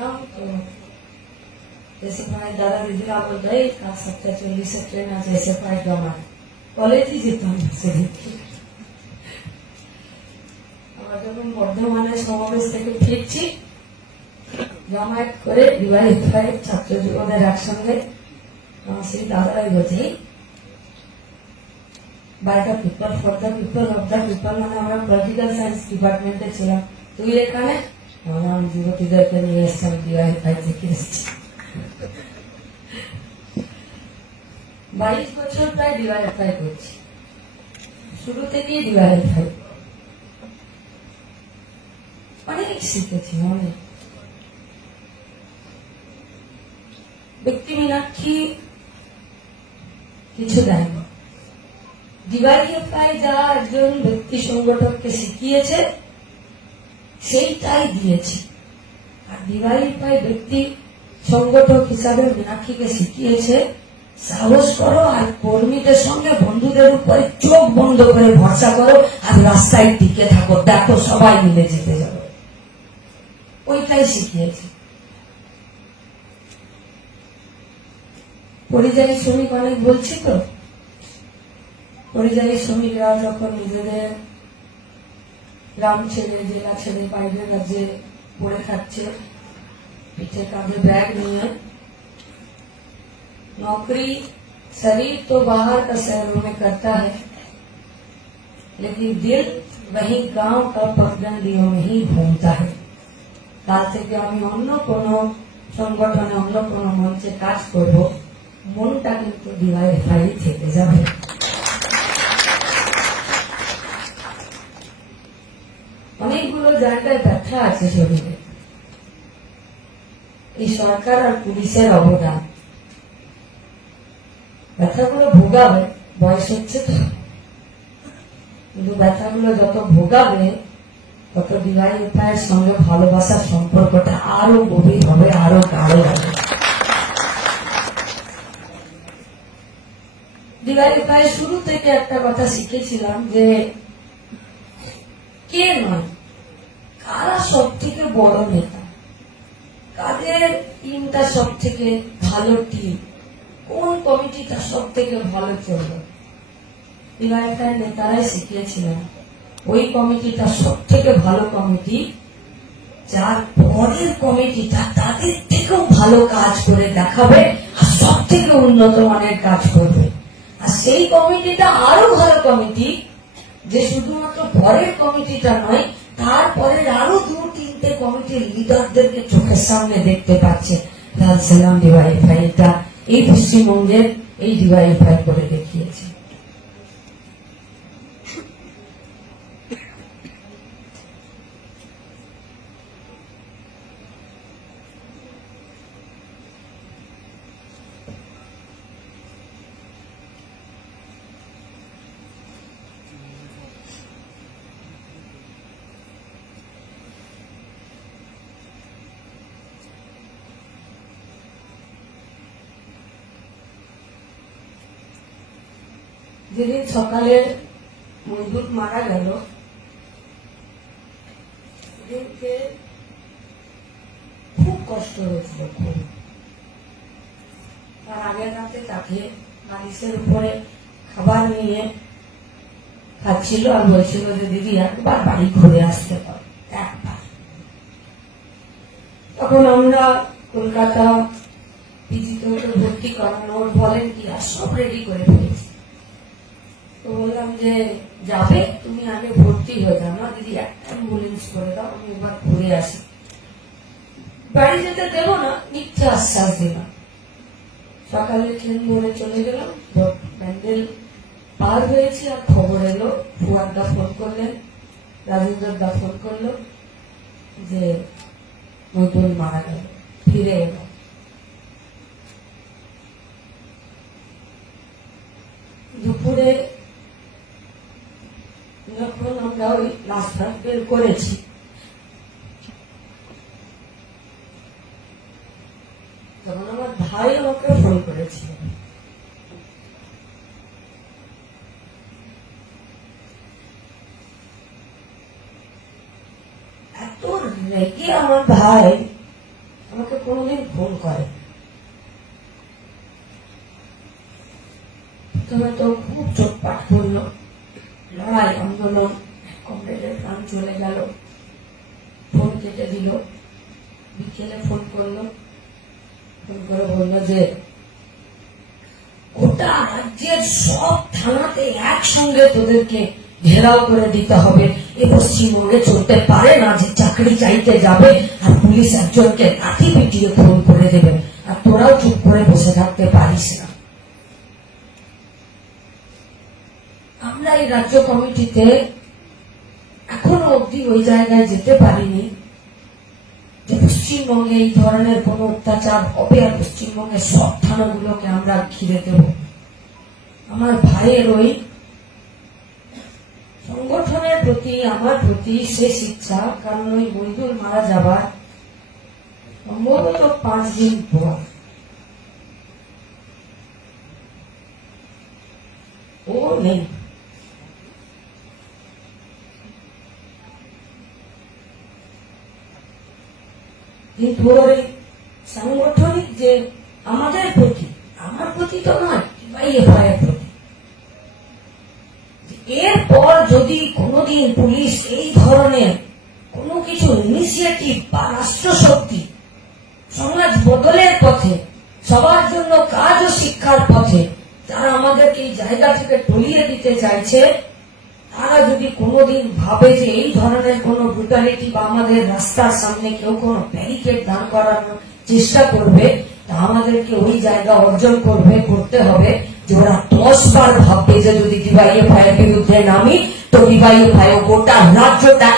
देखा तो जैसे हमारे दादा दीदी आप बोल रहे 7:40 ट्रेन आज ऐसे पाए जमा कॉलेज ही যেতাম সে আমরা যখন বর্ধমানের সমাবেশ থেকে ফিরছি জামায়াত করে ডিভাইড হয় ছাত্র যুবদের একসঙ্গে আমার সেই দাদারাই বলছে by the people for the people of the people মানে আমরা পলিটিক্যাল সায়েন্স ডিপার্টমেন্টে ছিলাম তুই এখানে আমি যুবতীদেরকে নিয়ে এসেছি ডিভাইড ফাই থেকে এসেছি 22 বছর প্রায় ডিওয়াইএফআই করছি শুরু থেকেই ডিওয়াইএফআই অনেক শিখেছি অনেক ব্যক্তি মীনাক্ষী কিছু দেয়নি ডিওয়াইএফআই যা একজন ব্যক্তি সংগঠককে শিখিয়েছে সেইটাই দিয়েছি আর ডিওয়াইএফআই ব্যক্তি সংগঠক হিসাবে মীনাক্ষীকে শিখিয়েছে সাহস করো আর কর্মীদের সঙ্গে বন্ধুদের উপরে চোখ বন্ধ করে ভরসা করো আর রাস্তায় টিকে থাকো দেখো সবাই মিলে যেতে যাবে ওইটাই শিখিয়েছে পরিযায়ী শ্রমিক অনেক বলছি তো পরিযায়ী শ্রমিকরা যখন নিজেদের গ্রাম ছেড়ে জেলা ছেড়ে বাইরের রাজ্যে পড়ে থাকছে पीछे कांधे बैग नहीं है नौकरी शरीर तो बाहर का शहरों में करता है लेकिन दिल वही गांव का पगडंडियों में ही घूमता है काल থেকে আমি অন্য কোনো সংগঠনে অন্য কোনো মঞ্চে কাজ করব মনটা কিন্তু ডিওয়াইএফআই থেকে যাবে অনেকগুলো জায়গায় ব্যথা আছে শরীরে এই সরকার আর পুলিশের অবদান ব্যথাগুলো ভোগাবে বয়স হচ্ছে তো কিন্তু ব্যথাগুলো যত ভোগাবে তত ডিওয়াইএফআই এর সঙ্গে ভালোবাসার সম্পর্কটা আরো গভীর হবে আরো গাঢ় হবে ডিওয়াইএফআই শুরু থেকে একটা কথা শিখেছিলাম যে কে নয় কারা সব থেকে বড় নেতা কাদের টিমটা সব থেকে ভালো টিম কোন কমিটিটা সব থেকে ভালো চলবে ডিওয়াইএফআই নেতারাই শিখিয়েছিলেন ওই কমিটিটা সব থেকে ভালো কমিটি যার পরের কমিটিটা তাদের থেকেও ভালো কাজ করে দেখাবে আর সব থেকে উন্নত মানের কাজ করবে আর সেই কমিটিটা আরো ভালো কমিটি যে শুধুমাত্র পরের কমিটিটা নয় তারপরের আরো 2-3টে কমিটির লিডারদেরকে চোখের সামনে দেখতে পাচ্ছে লাল সালাম ডিওয়াইএফআই এটা এই পশ্চিমবঙ্গের এই ডিওয়াইএফআই করে দেখিয়েছে যেদিন সকালে মজদুর মারা গেল সেদিনকে খুব কষ্ট হয়েছিল খুব তার আগের রাতে তাকে বালিশের উপরে খাবার নিয়ে খাচ্ছিল আর বলছিল যে দিদি একবার বাড়ি ঘুরে আসতে পারো একবার তখন আমরা কলকাতা পিজিতে ভর্তি করানো ওর ভলেন্টিয়ার সব রেডি করে ফেলেছি তো বললাম যে যাবে তুমি আগে ভর্তি হয়ে যাও না দিদি একটা অ্যাম্বুলেন্স করে দাও আমি এবার ঘুরে আসি বাড়ি যেতে দেবো না মিথ্যে আশ্বাস দিলাম সকালে ট্রেন ধরে চলে গেলাম প্যান্ডেল পার হয়েছি আর খবর এলো ফুয়ারদা ফোন করলেন রাজেন্দ্র দা ফোন করলো যে মজদুর মারা গেল ফিরে এলো দুপুরে যখন আমরা ওই রাস্তা বের করেছি তখন আমার ভাই আমাকে ফোন করেছিল এত রেগে আমার ভাই আমাকে কোনোদিন ফোন করে। প্রথমে তো খুব চোটপাট করলো, লড়াই আন্দোলন, কমরেডের প্রাণ চলে গেল, ফোন কেটে দিল। বিকেলে ফোন করলো, ফোন করে বললো যে গোটা রাজ্যের সব থানাতে একসঙ্গে তোদেরকে ঘেরাও করে দিতে হবে। এ পশ্চিমবঙ্গে চলতে পারে না যে চাকরি চাইতে যাবে আর পুলিশ একজনকে লাঠি পিটিয়ে ফোন করে দেবে, আর তোরাও চুপ করে বসে থাকতে পারিস না। আমরা এই রাজ্য কমিটিতে এখনো অব্দি ওই জায়গায় যেতে পারিনি যে পশ্চিমবঙ্গে এই ধরনের কোন অত্যাচার হবে আর পশ্চিমবঙ্গের সব থানাগুলোকে আমরা ঘিরে দেব। আমার ভাইয়ের ওই সংগঠনের প্রতি আমার প্রতি শেষ ইচ্ছা, কারণ ওই মইদুল মারা যাবার সম্ভবত 5 দিন পর ও নেই। কিন্তু ওর সাংগঠনিক যে আমাদের প্রতি, আমার প্রতি তো নয়, ভাইয়ের প্রতি, এরপর যদি কোনোদিন পুলিশ এই ধরনের কোনো কিছু ইনিশিয়েটিভ বা রাষ্ট্রশক্তি সমাজ বদলের পথে, সবার জন্য কাজ ও শিক্ষার পথে যারা আমাদেরকে এই জায়গা থেকে টলিয়ে দিতে চাইছে, তারা যদি কোনোদিন ভাবে যে এই ধরনের কোনো ব্রুটালিটি বা আমাদের রাস্তার সামনে কেউ কোনো ব্যারিকেড দান করানোর চেষ্টা করবে, তা আমাদেরকে ওই জায়গা অর্জন করতে হবে যে ওরা 10 বার ভাববে যে যদি ডিওয়াইএফআই এর বিরুদ্ধে নামি তো ডিওয়াইএফআই গোটা রাজ্যটা